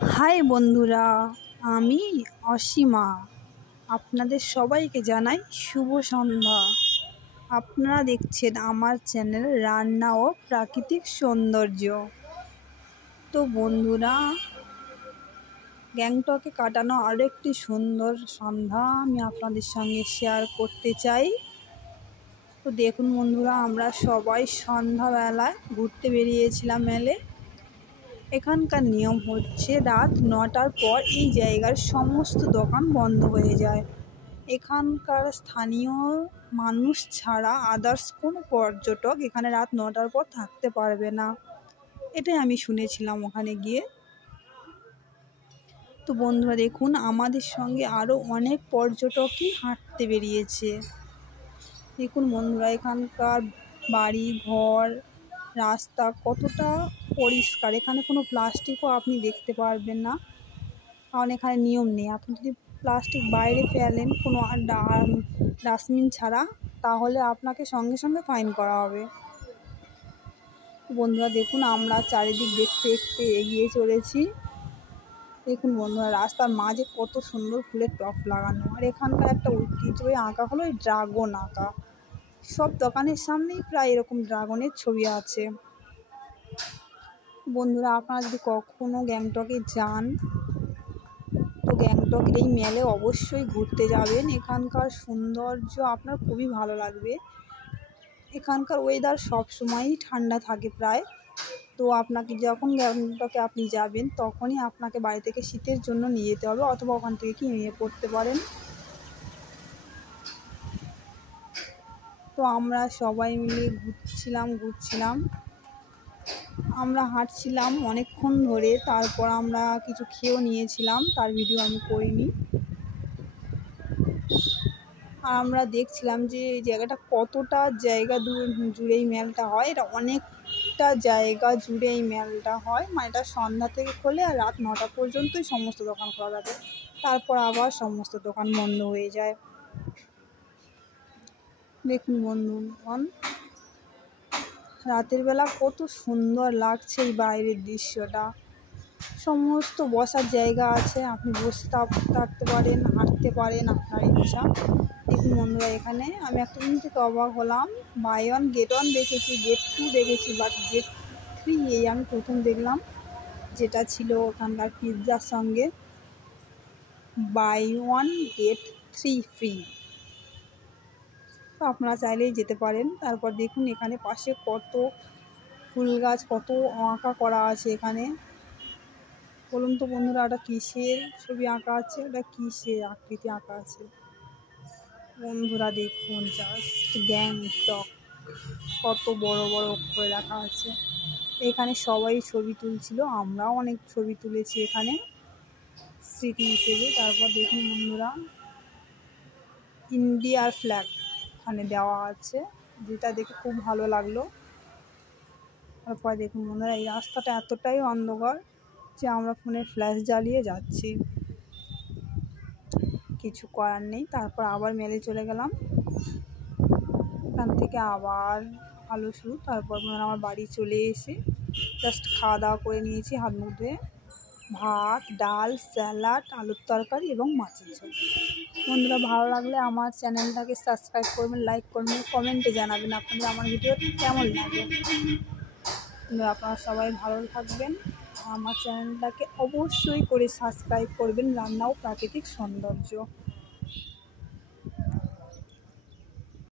High বন্ধুরা, আমি অসীমা। আপনাদের সবাইকে জানাই শুভ সন্ধ্যা। আপনারা দেখছেন আমার চ্যানেল রান্না ও প্রাকৃতিক সৌন্দর্য। তো বন্ধুরা, গ্যাংটকে কাটানো আরও একটি সুন্দর সন্ধ্যা আমি আপনাদের সঙ্গে শেয়ার করতে চাই। তো দেখুন বন্ধুরা, আমরা সবাই সন্ধ্যাবেলায় ঘুরতে বেরিয়েছিলাম মেলে। এখানকার নিয়ম হচ্ছে রাত 9টার পর এই জায়গার সমস্ত দোকান বন্ধ হয়ে যায়। এখানকার স্থানীয় মানুষ ছাড়া আদার্স কোনো পর্যটক এখানে রাত 9টার পর থাকতে পারবে না, এটাই আমি শুনেছিলাম ওখানে গিয়ে। তো বন্ধুরা দেখুন, আমাদের সঙ্গে আরও অনেক পর্যটকই হাঁটতে বেরিয়েছে। দেখুন বন্ধুরা, এখানকার বাড়ি ঘর রাস্তা কতটা পরিষ্কার। এখানে কোনো প্লাস্টিকও আপনি দেখতে পারবেন না, কারণ এখানে নিয়ম নেই। আপনি যদি প্লাস্টিক বাইরে ফেলেন কোনো ডাস্টবিন ছাড়া, তাহলে আপনাকে সঙ্গে সঙ্গে ফাইন করা হবে। বন্ধুরা দেখুন, আমরা চারিদিক দেখতে দেখতে এগিয়ে চলেছি। দেখুন বন্ধুরা, রাস্তার মাঝে কত সুন্দর ফুলের টব লাগানো। আর এখানকার একটা ঐতিহ্যবাহী আঁকা হলো এই ড্রাগন আঁকা। সব দোকানের সামনেই প্রায় এরকম ড্রাগনের ছবি আছে। বন্ধুরা, আপনারা যদি কখনো গ্যাংটকে যান, তো গ্যাংটকের এই মেলে অবশ্যই ঘুরতে যাবেন। এখানকার সৌন্দর্য আপনার খুবই ভালো লাগবে। এখানকার ওয়েদার সবসময়ই ঠান্ডা থাকে প্রায়। তো আপনাকে যখন গ্যাংটকে আপনি যাবেন, তখনই আপনাকে বাড়ি থেকে শীতের জন্য নিয়ে যেতে হবে, অথবা ওখান থেকে কি নিয়ে পড়তে পারেন। তো আমরা সবাই মিলে ঘুরছিলাম। আমরা হাঁটছিলাম অনেকক্ষণ ধরে, তারপর আমরা কিছু খেয়েও নিয়েছিলাম, তার ভিডিও আমি করিনি। আর আমরা দেখছিলাম যে এই জায়গাটা কতটা জায়গা জুড়ে এই মেলটা হয়। এটা অনেকটা জায়গা জুড়ে এই মেলটা হয়, মানে এটা সন্ধ্যা থেকে খোলে আর রাত 9টা পর্যন্তই সমস্ত দোকান খোলা থাকে। তারপর আবার সমস্ত দোকান বন্ধ হয়ে যায়। দেখুন বন্ধুগণ, রাতের বেলা কত সুন্দর লাগছে এই বাইরের দৃশ্যটা। সমস্ত বসার জায়গা আছে, আপনি বসে থাকতে পারেন, হাঁটতে পারেন, আপনার ইচ্ছা। দেখুন বন্ধুরা, এখানে আমি একটা জিনিস থেকে অবাক হলাম। বাই ওয়ান গেট ওয়ান দেখেছি, গেট 2 দেখেছি, বাট গেট 3 এই আমি প্রথম দেখলাম, যেটা ছিল ওখানকার পিৎজার সঙ্গে বাই ওয়ান গেট 3 ফ্রি। তো আপনারা চাইলেই যেতে পারেন। তারপর দেখুন এখানে পাশে কত ফুল গাছ, কত আঁকা করা আছে এখানে। বলুন তো বন্ধুরা, ওটা কিসের ছবি আঁকা আছে, ওটা কিসের আকৃতি আঁকা আছে? বন্ধুরা দেখুন, জাস্ট গ্যাংটক কত বড় বড় অক্ষরে লেখা আছে। এখানে সবাই ছবি তুলছিল, আমরাও অনেক ছবি তুলেছি এখানে স্মৃতি হিসেবে। তারপর দেখুন বন্ধুরা, ইন্ডিয়ার ফ্ল্যাগ এখানে দেওয়া আছে, যেটা দেখে খুব ভালো লাগলো। তারপর দেখুন বন্ধুরা, এই রাস্তাটা এতটাই অন্ধকার যে আমরা ফোনের ফ্ল্যাশ জ্বালিয়ে যাচ্ছি, কিছু করার নেই। তারপর আবার মেলে চলে গেলাম, এখান থেকে আবার আলো শুরু। তারপর আমার বাড়ি চলে এসে জাস্ট খাওয়া দাওয়া করে নিয়েছি, হাত মুখ ধুয়ে। ভাত, ডাল, স্যালাড, আলুর তরকারি এবং মাছের ঝোল। বন্ধুরা, ভালো লাগলে আমার চ্যানেলটাকে সাবস্ক্রাইব করবেন, লাইক করবেন, কমেন্টে জানাবেন আপনাদের আমার ভিডিও কেমন লাগে। বন্ধুরা, আপনারা সবাই ভালো থাকবেন। আমার চ্যানেলটাকে অবশ্যই করে সাবস্ক্রাইব করবেন, রান্না ও প্রাকৃতিক সৌন্দর্য।